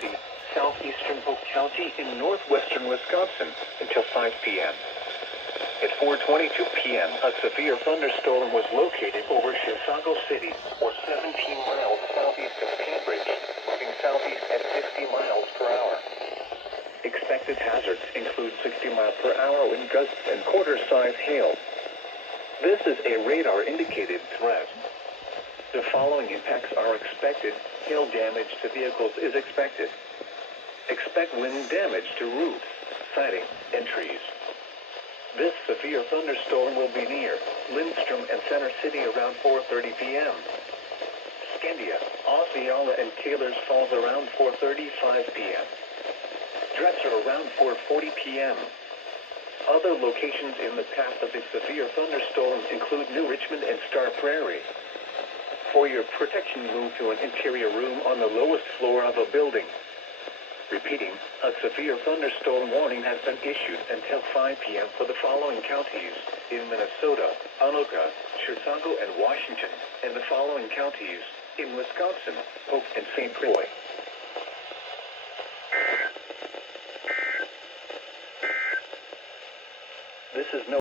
County, southeastern Polk County in northwestern Wisconsin until 5 p.m. At 4:22 p.m., a severe thunderstorm was located over Chisago City, or 17 miles southeast of Cambridge, moving southeast at 60 miles per hour. Expected hazards include 60 miles per hour wind gusts and quarter-size hail. This is a radar-indicated threat. The following impacts are expected. Hail damage to vehicles is expected. Expect wind damage to roofs, siding, and trees. This severe thunderstorm will be near Lindstrom and Center City around 4:30 p.m. Scandia, Osceola, and Taylors Falls around 4:35 p.m. Drexel around 4:40 p.m. Other locations in the path of the severe thunderstorms include New Richmond and Star Prairie. For your protection, move to an interior room on the lowest floor of a building. Repeating, a severe thunderstorm warning has been issued until 5 p.m. for the following counties in Minnesota, Anoka, Chisago, and Washington, and the following counties in Wisconsin, Polk, and St. Croix. This is no